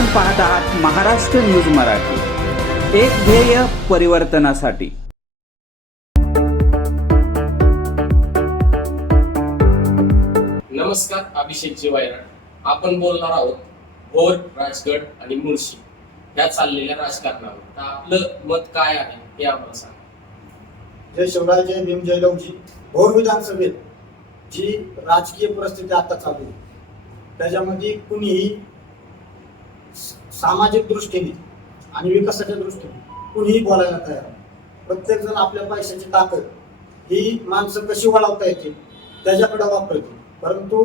आपण पाहत आहात महाराष्ट्र न्यूज मराठी. एक ध्येय परिवर्तनासाठी. नमस्कार अभिषेक जिवायराड आपण बोलणार आहोत भोर राजगड आणि मुळशी ह्या चाललेल्या राजकारणावर. तर आपलं मत काय आहे हे आम्हाला सांगा. जय शिवराय जय भीम जय लवजी भोर विधानसभेत जी राजकीय परिस्थिती आता चालू आहे त्याच्यामध्ये कुणीही सामाजिक दृष्टीने आणि विकासाच्या दृष्टीने कुणीही बोलायला तयार प्रत्येक जण आपल्या पैशाची ताकद ही माणसं कशी वळवता येते त्याच्याकडे वापरते. परंतु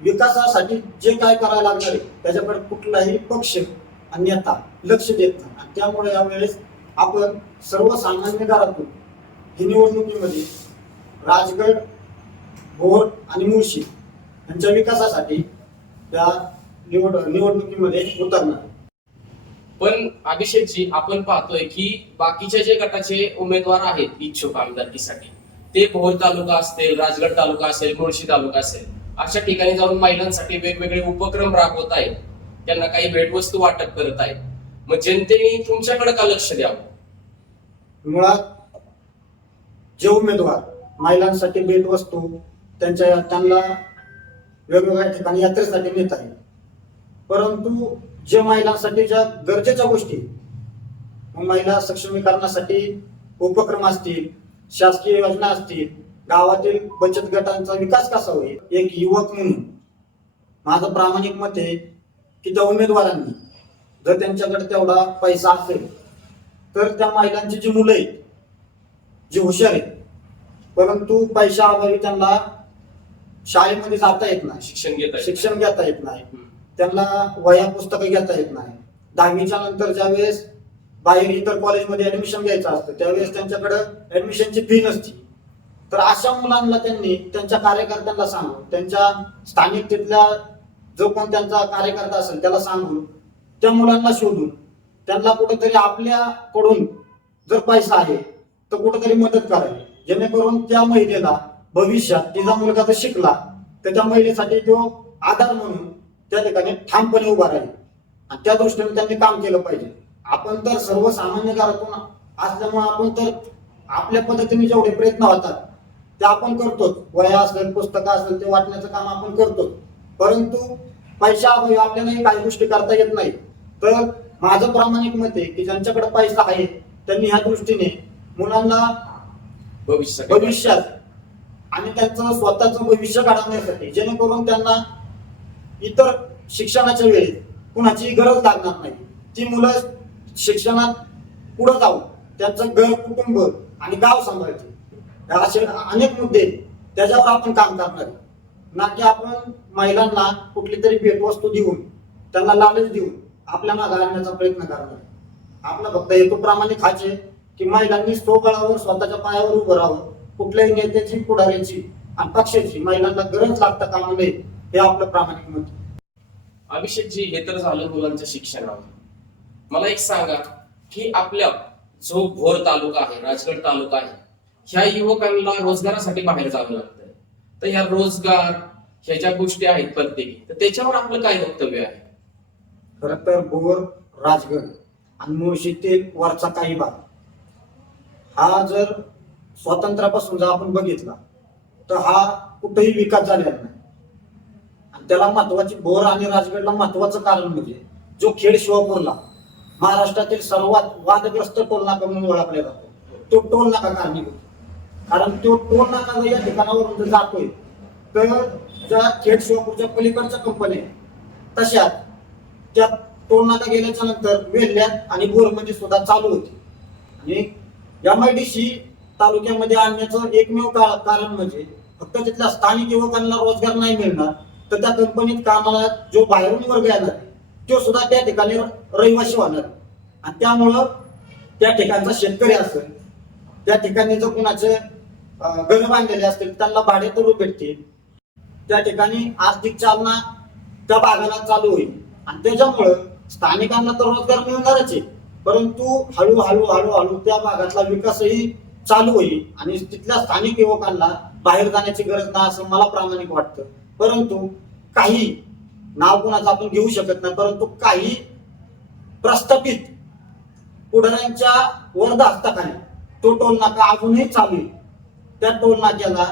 विकासासाठी जे काय करायला लागणार आहे त्याच्याकडे कुठलाही पक्ष आणि नेता लक्ष देत नाही. आणि त्यामुळे यावेळेस आपण सर्वसामान्य घरातून ही निवडणुकीमध्ये राजगड भोर आणि मुळशी यांच्या विकासासाठी त्या निवड निवडणुकीमध्ये उतरणार. पण अभिषेकजी आपण पाहतोय की बाकीचे जे गटाचे उमेदवार आहेत इच्छुक आमदारकीसाठी ते भोर तालुका असतील राजगड तालुका असेल मुळशी तालुका असेल अशा ठिकाणी जाऊन महिलांसाठी वेगवेगळे उपक्रम राबवत आहेत. त्यांना काही भेटवस्तू वाटप करत आहेत. मग जनतेने तुमच्याकडे का लक्ष द्यावं? मुळात जे उमेदवार महिलांसाठी भेटवस्तू त्यांच्या त्यांना वेगवेगळ्या ठिकाणी यात्रेसाठी नेत आहेत. परंतु जे महिलांसाठी ज्या गरजेच्या गोष्टी महिला सक्षमीकरणासाठी उपक्रम असतील शासकीय योजना असतील गावातील बचत गटांचा विकास कसा होईल? एक युवक म्हणून. माझं प्रामाणिक मत आहे की त्या उमेदवारांनी जर त्यांच्याकडे तेवढा पैसा असेल तर त्या महिलांची जी मुलं आहेत जी हुशार आहेत परंतु पैशाअभावी त्यांना शाळेमध्ये जाता येत नाही. शिक्षण घेत शिक्षण घेता येत नाही. त्यांना वह्या पुस्तकं घेता येत नाही. दहावीच्या नंतर ज्यावेळेस बाहेर इतर कॉलेजमध्ये ऍडमिशन घ्यायचं असतं त्यावेळेस त्यांच्याकडे ऍडमिशनची फी नसती. तर अशा मुलांना त्यांनी त्यांच्या कार्यकर्त्यांना सांगून त्यांच्या स्थानिक तिथल्या जो कोण त्यांचा कार्यकर्ता असेल त्याला सांगून त्या मुलांना शोधून त्यांना कुठेतरी आपल्याकडून जर पैसा आहे तर कुठेतरी मदत करावी. जेणेकरून त्या महिलेला भविष्यात तिचा मुलगा जर शिकला तर त्या महिलेसाठी तो आधार म्हणून त्या ठिकाणी ठामपणे उभा राहील. आणि त्या दृष्टीने त्यांनी काम केलं पाहिजे. आपण तर सर्वसामान्य घरातून असल्यामुळे आपण तर आपल्या पद्धतीने जेवढे प्रयत्न होतात ते आपण करतोच. वया असेल पुस्तकं असेल ते वाटण्याचं काम आपण करतो परंतु पैशा अभावी आपल्यालाही काही गोष्टी करता येत नाही तर माझं प्रामाणिक मत आहे की ज्यांच्याकडे पैसा आहे त्यांनी ह्या दृष्टीने मुलांना भविष्यात आणि त्यांचं स्वतःचं भविष्य घडवण्यासाठी जेणेकरून त्यांना इतर शिक्षणाच्या वेळेत कुणाची गरज लागणार नाही. ती मुलं शिक्षणात पुढे जाऊन त्यांचं घर कुटुंब आणि गाव सांभाळतील. असे अनेक मुद्दे त्याच्यावर आपण काम करणार ना की आपण महिलांना कुठली तरी भेटवस्तू देऊन त्यांना लालच देऊन आपल्या मागे आणण्याचा प्रयत्न करणार आपण फक्त हेतू प्रामाणिक हाच की महिलांनी स्वबळावर स्वतःच्या पायावर उभं राहावं. कुठल्याही नेत्याची पुढाऱ्याची आणि पक्षाची महिलांना गरज लागता कामा नये. हे आपलं प्रामाणिक मत. अभिषेकजी हे तर झालं मुलांच्या शिक्षणावर. मला एक सांगा की आपल्या जो भोर तालुका आहे राजगड तालुका आहे ह्या युवकांना रोजगारासाठी बाहेर जावं लागतंय. तर ह्या रोजगार ह्या ज्या गोष्टी आहेत प्रत्येकी तर त्याच्यावर आपलं काय वक्तव्य आहे? खर तर भोर राजगड आणि मुळशीतील वरचा काही भाग. हा जर स्वातंत्र्यापासून जर आपण बघितला तर हा कुठेही विकास झालेला नाही. त्याला महत्वाची भोर आणि राजगडला महत्वाचं कारण म्हणजे जो खेड शिवापूरला महाराष्ट्रातील सर्वात वादग्रस्त टोल नाका म्हणून ओळखला जातो. तो टोल नाका कारणीभूत कारण तो टोल नाका जर या ठिकाणावरून जर जातोय तर ज्या खेड शिवापूरच्या पलीकडच्या कंपन्या आहेत, त्या टोल नाका गेल्याच्यानंतर वेल्ह्यात आणि बोरमध्ये सुद्धा चालू होती. आणि एम आय डी सी तालुक्यामध्ये आणण्याचं एकमेव का- कारण म्हणजे फक्त तिथल्या स्थानिक युवकांना रोजगार नाही मिळणार तर त्या कंपनीत कामाला जो बाहेरून वर्ग येणार तो सुद्धा त्या ठिकाणी रहिवासी होणार. आणि त्यामुळं त्या ठिकाणचा शेतकरी असेल त्या ठिकाणी जर कुणाचे घर बांधलेले असतील त्यांना भाडे तरू भेटतील. त्या ठिकाणी आर्थिक चालना त्या भागाला चालू होईल. आणि त्याच्यामुळं स्थानिकांना तर रोजगार मिळणारच आहे. परंतु हळूहळू हळूहळू त्या भागातला विकासही चालू होईल. आणि तिथल्या स्थानिक युवकांना बाहेर जाण्याची गरज नाही असं मला प्रामाणिक वाटतं. परंतु काही नाव कोणाचं आपण घेऊ शकत नाही परंतु काही प्रस्थापित पुढाऱ्यांच्या वरदा हस्ताखाली तो टोल नाका अजूनही चालू आहे. त्या टोल नाक्याला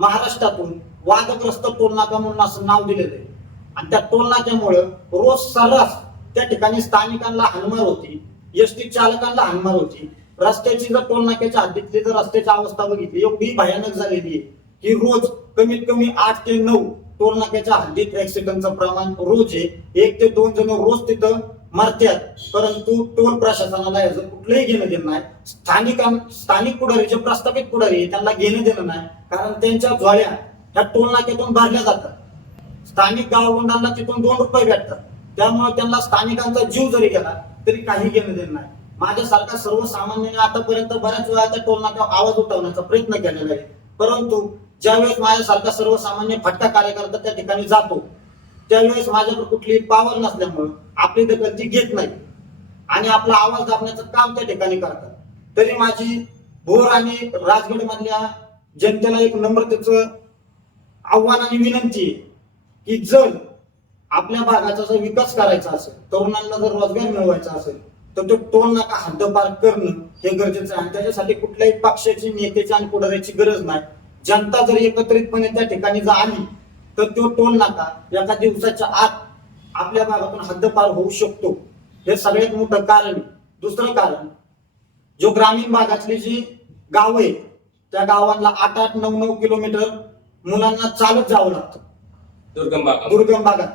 महाराष्ट्रातून वादग्रस्त टोल नाका म्हणून असं नाव दिलेलं आहे. आणि त्या टोल नाक्यामुळं रोज सर्रास त्या ठिकाणी स्थानिकांना हानमार होती एस टी चालकांना हानमार होती. रस्त्याची जर टोल नाक्याच्या हद्दीतली जर रस्त्याची अवस्था बघितली एवढी भयानक झालेली आहे की रोज कमीत कमी आठ ते नऊ टोल नाक्याच्या हद्दीत ऍक्सिडेंटचं प्रमाण रोज आहे. एक ते दोन जण रोज तिथं मरत्यात. परंतु टोल प्रशासनाला याचं कुठलंही घेणं देणं नाही. स्थानिक स्थानिक पुढारी जे प्रस्थापित पुढारी त्यांना घेणं देणं नाही. कारण त्यांच्या ज्वाळ्या ह्या टोल नाक्यातून भरल्या जातात. स्थानिक गावगुंडांना तिथून दोन रुपये भेटतात. त्यामुळे त्यांना स्थानिकांचा जीव जरी गेला तरी काही घेणं देणं नाही. माझ्यासारखा सर्वसामान्याने आतापर्यंत बऱ्याच वेळा त्या टोल नाक्यावर आवाज उठवण्याचा प्रयत्न केलेला आहे. परंतु ज्यावेळेस माझ्यासारखा सर्वसामान्य फटका कार्यकर्ता त्या ठिकाणी जातो त्यावेळेस माझ्याकडे कुठली पावर नसल्यामुळं आपली दखल ती घेत नाही. आणि आपला आवाज दाबण्याचं काम त्या ठिकाणी करतात. तरी माझी भोर आणि राजगड मधल्या जनतेला एक नम्रतेचं आव्हान आणि विनंती की जर आपल्या भागाचा जर विकास करायचा असेल तरुणांना जर रोजगार मिळवायचा असेल तर तो टोल नाका हद्दपार करणं हे गरजेचं आहे. आणि त्याच्यासाठी कुठल्याही पक्षाची नेत्याची आणि पुढाऱ्याची गरज नाही. जनता जर एकत्रितपणे त्या ठिकाणी जर आली तर तो टोल नाका. एका दिवसाच्या आत आपल्या भागातून हद्दपार होऊ शकतो. हे सगळ्यात मोठं कारण. दुसरं कारण जो ग्रामीण भागातली जी गाव आहे त्या गावांना आठ आठ नऊ नऊ किलोमीटर मुलांना चालत जावं लागतं. दुर्गम भागात. दुर्गम भागात.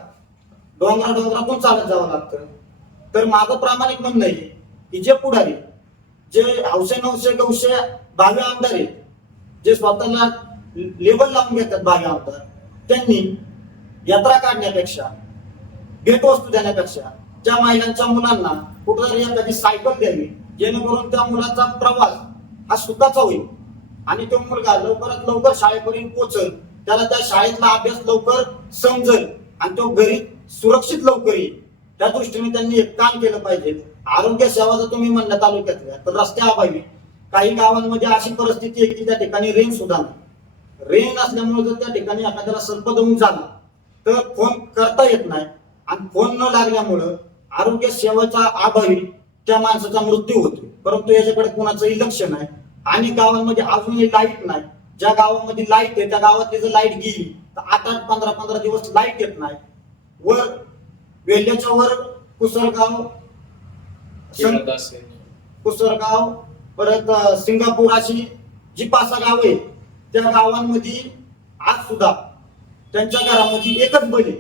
डोंगरा डोंगरातून चालत जावं लागतं. तर माझं प्रामाणिक म्हणणं आहे की जे पुढारी जे हौसे नवसे गौशे भावी आमदार आहेत जे स्वतःला लेबल लावून घेतात भावी आमदार त्यांनी यात्रा काढण्यापेक्षा भेटवस्तू देण्यापेक्षा त्या महिलांच्या मुलांना कुठेतरी एखादी सायकल द्यावी जेणेकरून त्या मुलाचा प्रवास हा सुखाचा होईल. आणि तो मुलगा लवकरात लवकर शाळेपर्यंत पोहोचल त्याला त्या शाळेतला अभ्यास लवकर समजल आणि तो घरी सुरक्षित लवकर येईल. त्या दृष्टीने त्यांनी एक काम केलं पाहिजे. आरोग्य सेवा जर तुम्ही म्हणल्या तालुक्यातल्या तर रस्त्याअभावी काही गावांमध्ये अशी परिस्थिती आहे की त्या ठिकाणी रेंज सुद्धा नाही. रेंज नसल्यामुळे जर त्या ठिकाणी एखाद्याला सर्पदंश झाला तर फोन करता येत नाही. आणि फोन न लागल्यामुळं आरोग्य सेवेच्या अभावी त्या माणसाचा मृत्यू होतो. परंतु याच्याकडे कोणाचंही लक्ष नाही. आणि गावांमध्ये अजूनही लाइट नाही. ज्या गावामध्ये लाइट आहे त्या गावातली जर लाइट गेली तर आठ आठ पंधरा पंधरा दिवस लाइट येत नाही. वर वेल्ल्याच्या वर कुसरगाव कुसरगाव परत सिंगापूर अशी जी पाच सहा गाव आहेत त्या गावांमध्ये आज सुद्धा त्यांच्या घरामध्ये एकच बैल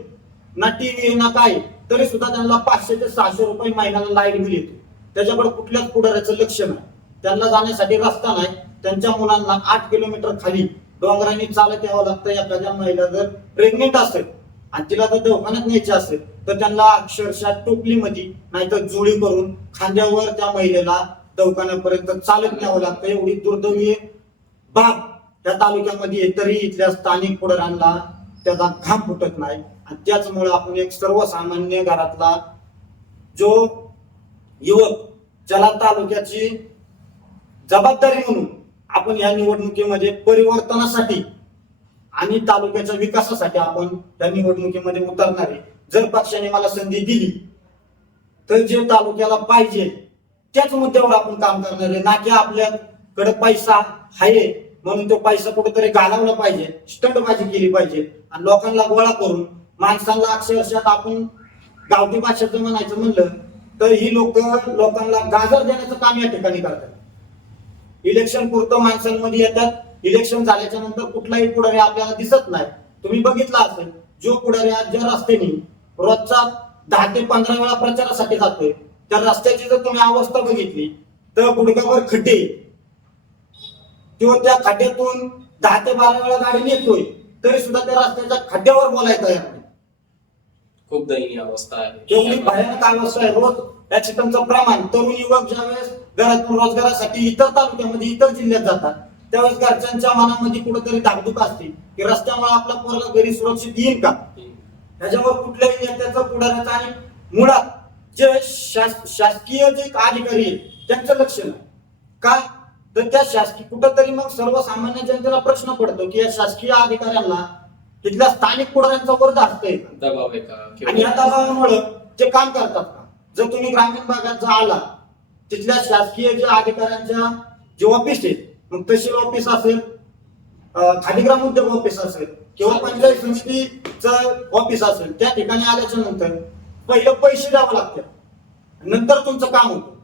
ना टीव्ही ना काय तरी सुद्धा त्यांना पाचशे ते सहाशे रुपये महिन्याला लाइट बिल येतो. त्याच्याकडे कुठल्याच पुढाऱ्याचं लक्ष नाही. त्यांना जाण्यासाठी रस्ता नाही. त्यांच्या मुलांना आठ किलोमीटर खाली डोंगरांनी चालत यावं लागतं. एखाद्या महिला जर प्रेग्नेंट असेल आणि तिला जर दवाखान्यात न्यायची असेल तर त्यांना अक्षरशः टोपलीमध्ये नाहीतर जोडी करून खांद्यावर त्या महिलेला दवाखान्यापर्यंत चालत न्यावं लागतं. एवढी दुर्दैवी बाब त्या तालुक्यामध्ये तरी इथल्या स्थानिक पुढाऱ्यांना त्याचा घाम फुटत नाही. आणि त्याचमुळे आपण एक सर्वसामान्य घरातला जो युवक ज्याला तालुक्याची जबाबदारी म्हणून आपण या निवडणुकीमध्ये परिवर्तनासाठी आणि तालुक्याच्या विकासासाठी आपण त्या निवडणुकीमध्ये उतरणार आहे. जर पक्षाने मला संधी दिली तर जे तालुक्याला पाहिजे त्याच मुद्द्यावर आपण काम करणार आहे. ना की आपल्याकडे पैसा आहे म्हणून तो पैसा कुठेतरी घालवला पाहिजे स्टंटबाजी केली पाहिजे. आणि लोकांना गोळा करून माणसांना अक्षरशः आपण गावठी भाषेचं म्हणायचं म्हणलं तर ही लोक लोकांना गाजर देण्याचं काम या ठिकाणी करतात. इलेक्शन पुरतं माणसांमध्ये येतात. इलेक्शन झाल्याच्यानंतर कुठलाही पुढारी आपल्याला दिसत नाही. तुम्ही बघितला असेल जो पुढारी आज ज्या रस्त्याने रोजचा दहा ते पंधरा वेळा प्रचारासाठी जातोय त्या रस्त्याची जर तुम्ही अवस्था बघितली तर गुडघावर खड्डे. किंवा त्या खड्ड्यातून दहा ते बारा वेळा गाडी येतोय तरी सुद्धा त्या रस्त्याच्या खड्ड्यावर बोलायला तयार नाही. खूप दयनीय अवस्था एवढी आहे भयानक अवस्था आहे. रोज ऍक्सिडेंटचं प्रमाण तरुण युवक ज्यावेळेस घरातून रोजगारासाठी इतर तालुक्यामध्ये इतर जिल्ह्यात जातात त्यावेळेस घरच्यांच्या मनामध्ये कुठेतरी धाकधूक असते की रस्त्यामुळे आपला पोरगा घरी सुरक्षित येईल का? ह्याच्यावर कुठल्याही नेत्याचं पुढाऱ्याचं आणि मुळात जे शास- शासकीय जे अधिकारी त्यांचं लक्ष नाही. का? तर त्या शासकीय कुठंतरी मग सर्वसामान्य जनतेला प्रश्न पडतो की या शासकीय अधिकाऱ्यांना तिथल्या स्थानिक पुढाऱ्यांचा दबाव आहे का? आणि या दबावामुळे ते काम करतात का? जर तुम्ही ग्रामीण भागात जर आला तिथल्या शासकीय ज्या अधिकाऱ्यांच्या जे ऑफिस आहेत मग तहसील ऑफिस असेल अं, खादिग्राम उद्योग ऑफिस असेल किंवा पंचायत समितीचं ऑफिस असेल त्या ठिकाणी आल्याच्यानंतर पहिलं पैसे द्यावं लागतात नंतर तुमचं काम होतं.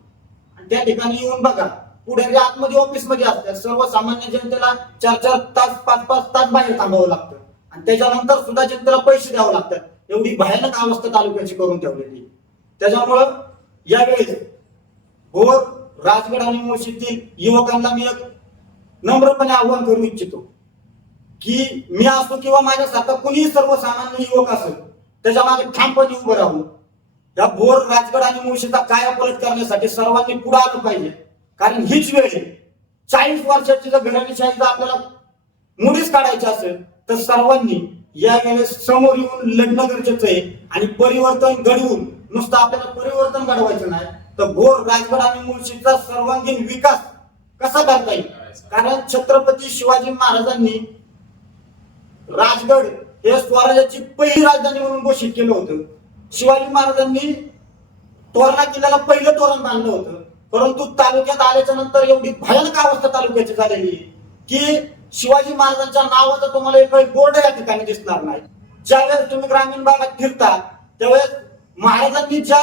आणि त्या ठिकाणी येऊन बघा पुढे आतमध्ये ऑफिसमध्ये असतात सर्वसामान्य जनतेला चार चार तास पाच पाच तास बाहेर थांबावं लागतं. आणि त्याच्यानंतर सुद्धा जनतेला पैसे द्यावं लागतात एवढी भयानक अवस्था तालुक्याची करून ठेवलेली त्याच्यामुळं यावेळेस भोर राजगड आणि मुळशीतील युवकांना मी एक नम्रपणे आव्हान करू इच्छितो की मी असो किंवा माझ्यासारखा कुणीही सर्वसामान्य युवक असेल त्याच्यामागे ठामपणे उभं राहू. या भोर राजगड आणि मुळशीचा कायापलट करण्यासाठी सर्वांनी पुढे आलं पाहिजे. कारण हीच वेळ आहे. चाळीस वर्षाची जर घडणीशाही जर आपल्याला मुडीच काढायची असेल तर सर्वांनी या वेळेस समोर येऊन लढणं गरजेचं आहे आणि परिवर्तन घडवून नुसतं आपल्याला परिवर्तन घडवायचं नाही तर भोर राजगड आणि मुळशीचा सर्वांगीण विकास कसा करता येईल? कारण छत्रपती शिवाजी महाराजांनी राजगड हे स्वराज्याची पहिली राजधानी म्हणून घोषित केलं होतं. शिवाजी महाराजांनी तोरणा किल्ल्याला पहिलं तोरण बांधलं होतं. परंतु तालुक्यात आल्याच्यानंतर एवढी भयानक अवस्था तालुक्याची झालेली की शिवाजी महाराजांच्या नावाचा तुम्हाला एक बोर्ड या ठिकाणी दिसणार नाही. ज्यावेळेस तुम्ही ग्रामीण भागात फिरता त्यावेळेस महाराजांनी ज्या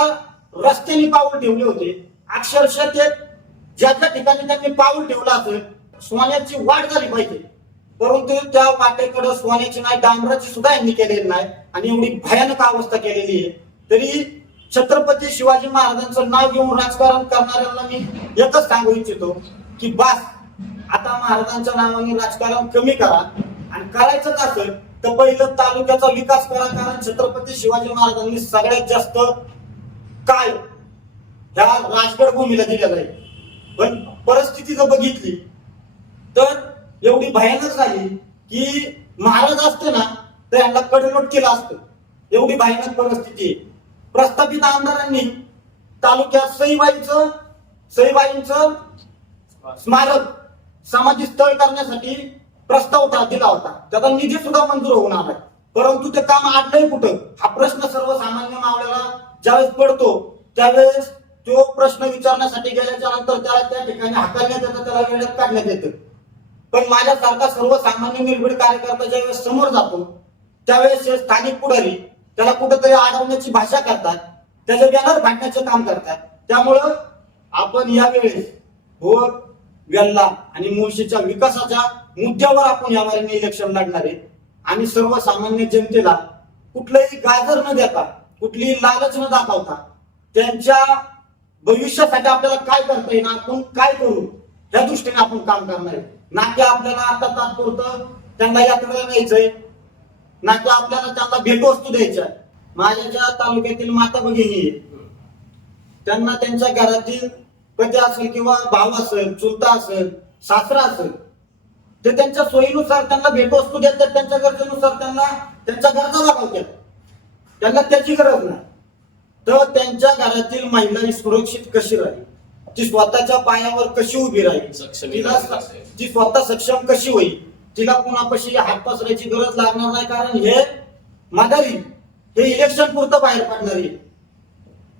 रस्त्याने पाऊल ठेवले होते अक्षरशः ते ज्या ज्या ठिकाणी त्यांनी पाऊल ठेवलं असेल सोन्याची वाढ झाली पाहिजे. परंतु त्या वाटेकडे सोन्याची नाही डांबराची सुद्धा यांनी केलेली नाही. आणि एवढी भयानक अवस्था केलेली आहे. तरी छत्रपती शिवाजी महाराजांचं नाव घेऊन राजकारण करणाऱ्यांना मी एकच सांगू इच्छितो की बास आता महाराजांच्या नावाने राजकारण कमी करा. आणि करायचंच असेल तर पहिलं तालुक्याचा विकास करा कारण छत्रपती शिवाजी महाराजांनी सगळ्यात जास्त काय ह्या राजगड भूमीला दिलेला आहे. पण परिस्थिती जर बघितली तर एवढी भयानक झाली की महाराज असते ना तर यांना कडलोट केलं असतं. एवढी भयानक परिस्थिती प्रस्थापित आमदारांनी तालुक्यात सईबाईचं सईबाईंचं स्मारक समाधी स्थळ करण्यासाठी प्रस्ताव दिला होता. त्याचा निधी सुद्धा मंजूर होऊन आलाय. परंतु ते काम आडलंय कुठं? हा प्रश्न सर्वसामान्य मावळ्याला ज्यावेळेस पडतो त्यावेळेस तो प्रश्न विचारण्यासाठी गेल्याच्यानंतर त्याला त्या ठिकाणी हाकलण्यात येतं त्याला वेळेत काढण्यात येतं. पण माझ्यासारखा सर्वसामान्य निर्भीड कार्यकर्ता ज्यावेळेस समोर जातो त्यावेळेस स्थानिक पुढारी त्याला कुठेतरी अडवण्याची भाषा करतात त्याचे बॅनर फाटण्याचे काम करतात. त्यामुळं आपण यावेळेस भोर वेल्ला आणि मुळशीच्या विकासाच्या मुद्द्यावर आपण यावेळी इलेक्शन लढणार आहे. आणि सर्वसामान्य जनतेला कुठलंही गाजर न देता कुठलीही लालच न दाखवता त्यांच्या भविष्यासाठी आपल्याला काय करता येईल आपण काय करू या दृष्टीने आपण काम करणार आहे. ना की आपल्याला आता तात्पुरतं त्यांना यात्रेला न्यायचंय. ना की आपल्याला त्यांना भेटवस्तू द्यायच्या. माझ्या ज्या तालुक्यातील माता भगिनी त्यांना त्यांच्या घरातील पती असेल किंवा भाऊ असेल चुलता असेल सासरा असेल ते त्यांच्या सोयीनुसार त्यांना भेटवस्तू देतात त्यांच्या गरजेनुसार त्यांना त्यांच्या गरजा भागवतात. त्यांना त्याची गरज नाही. तर त्यांच्या घरातील महिला सुरक्षित कशी राहील? ती स्वतःच्या पायावर कशी उभी राहील? तिला? ती स्वतः सक्षम कशी होईल? तिला कुणापाशी हात पसरायची गरज लागणार नाही कारण हे माघारी हे इलेक्शन पुरतं बाहेर पडणार आहे.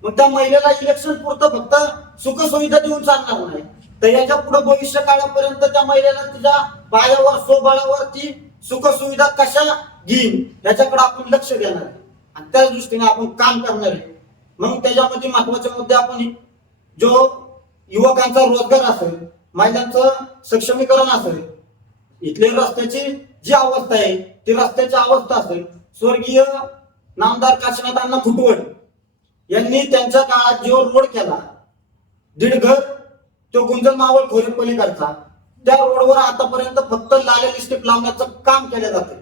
मग त्या महिलेला इलेक्शन पुरतं फक्त सुखसुविधा देऊन चालणार नाही. तर याच्यापुढे भविष्य काळापर्यंत त्या महिलेला तिच्या पायावर स्वबळावर ती सुखसुविधा कशा घेईन याच्याकडे आपण लक्ष देणार आहे. आणि त्या दृष्टीने आपण काम करणार आहे. मग त्याच्यामध्ये महत्त्वाचे मुद्दे आपण जो युवकांचा रोजगार असेल महिलांचं सक्षमीकरण असेल इथले रस्त्याची जी अवस्था आहे ती रस्त्याची अवस्था असेल स्वर्गीय नामदार काशीनाथ अण्णा यांनी त्यांच्या काळात जो रोड केला दीड घर तो गुंजन मावळ खोरे पलीकडचा त्या रोडवर आतापर्यंत फक्त लाल लिस्टिक लावण्याचं काम केलं जाते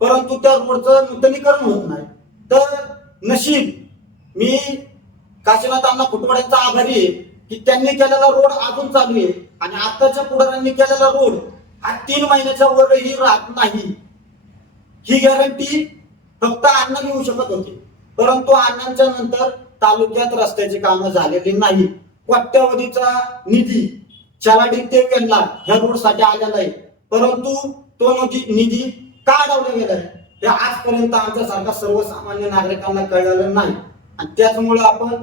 परंतु त्या रोडचं नूतनीकरण होत नाही. तर नशीब मी काशीनाथ अण्णा खुटवड यांचा आभारी आहे. की त्यांनी केलेला रोड अजून चालू आहे. आणि आताच्या पुढाऱ्यांनी केलेला रोड हा तीन महिन्याच्या वरही राहत नाही. ही गॅरंटी फक्त अण्णा घेऊ शकत होते. परंतु अण्णांच्या नंतर तालुक्यात रस्त्याची कामं झालेली नाही. कोट्यावधीचा निधी चलाडी ते यांना ह्या रोडसाठी आलेला आहे. परंतु तो निधी निधी का अडवला आहे हे आजपर्यंत आमच्यासारख्या सर्वसामान्य नागरिकांना कळलेलं नाही. आणि त्याचमुळे आपण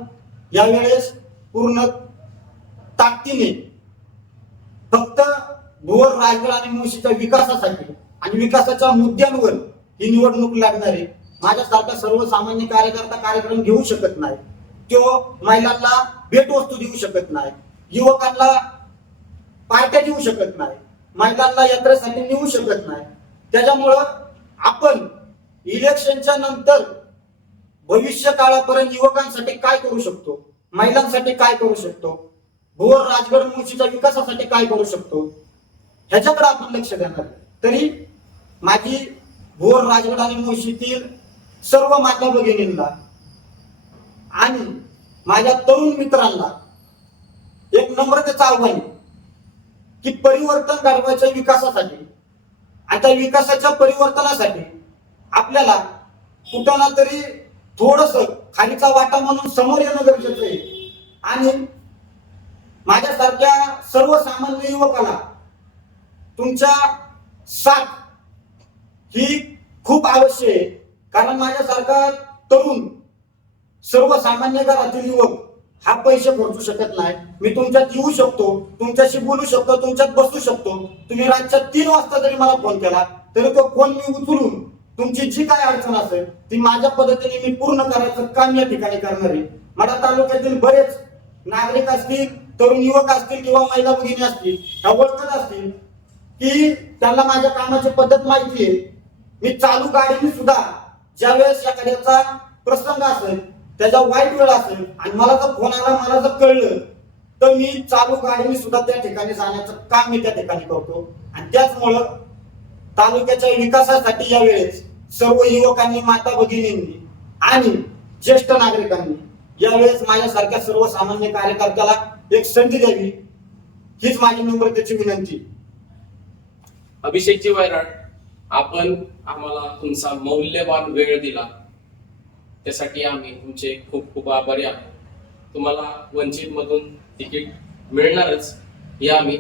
यावेळेस पूर्ण ताकदीने. फक्त भुवर रायगड आणि मुळशीच्या विकासासाठी आणि विकासाच्या मुद्द्यांवर ही निवडणूक लागणार. आहे माझ्यासारखा सर्वसामान्य कार्यकर्ता कार्यक्रम घेऊ शकत नाही. किंवा महिलांना भेटवस्तू देऊ शकत नाही. युवकांना पार्ट्या देऊ शकत नाही. महिलांना यात्रेसाठी नेऊ शकत नाही. त्याच्यामुळं आपण इलेक्शनच्या नंतर भविष्य काळापर्यंत युवकांसाठी काय करू शकतो? महिलांसाठी काय करू शकतो? भोर राजगड मुळशीच्या विकासासाठी काय करू शकतो? ह्याच्याकडे आपण लक्ष देणार. तरी माझी भोर राजगड आणि मुळशीतील सर्व माता भगिनींना आणि माझ्या तरुण मित्रांना एक नम्रतेचं आव्हान आहे की परिवर्तन घडवायच्या विकासासाठी आणि त्या विकासाच्या परिवर्तनासाठी आपल्याला कुठं ना तरी थोडस खालीचा वाटा म्हणून समोर येणं गरजेचं आहे. आणि माझ्यासारख्या सर्वसामान्य युवकाला तुमच्या साथ ही खूप आवश्यक आहे. कारण माझ्यासारखा तरुण सर्वसामान्य घरातील युवक हा पैसे खर्चू शकत नाही. मी तुमच्यात येऊ शकतो तुमच्याशी बोलू शकतो तुमच्यात बसू शकतो. तुम्ही रातच्या तीन वाजता जरी मला फोन केला तरी तो फोन मी उचलून तुमची जी काय अडचण असेल ती माझ्या पद्धतीने मी पूर्ण करायचं काम या ठिकाणी करणार आहे. मला तालुक्यातील बरेच नागरिक असतील तरुण युवक असतील किंवा महिला भगिनी असतील ह्या ओळखत असतील की त्यांना माझ्या कामाची पद्धत माहिती आहे. मी चालू गाडीने सुद्धा ज्यावेळेस एखाद्याचा प्रसंग असेल त्याचा वाईट वेळ असेल आणि मला जर फोन आला मला जर कळलं तर मी चालू गाडीने सुद्धा त्या ठिकाणी जाण्याचं काम मी त्या ठिकाणी करतो. आणि त्याचमुळं तालुक्याच्या विकासासाठी यावेळेस सर्व युवकांनी माता भगिनींनी आणि ज्येष्ठ नागरिकांनी यावेळेस माझ्यासारख्या सर्वसामान्य कार्यकर्त्याला एक संधी द्यावी. हीच माझी नम्रतेची विनंती. अभिषेकजी वैराट आपण आम्हाला तुमचा मौल्यवान वेळ दिला. त्यासाठी आम्ही तुमचे खूप खूप आभारी आहोत. तुम्हाला वंचित मधून तिकीट मिळणारच ही आम्ही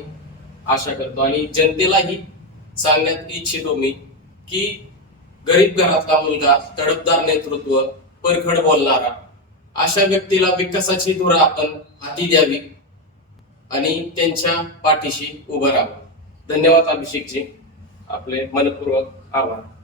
आशा करतो. आणि जनतेलाही सांगण्यात इच्छितो मी की गरीब घरातला मुलगा तडपदार नेतृत्व परखड बोलणारा अशा व्यक्तीला विकासाची धुरा आपण हाती द्यावी. आणि त्यांच्या पाठीशी उभं राहावं धन्यवाद अभिषेकजी. आपले मनपूर्वक आभार.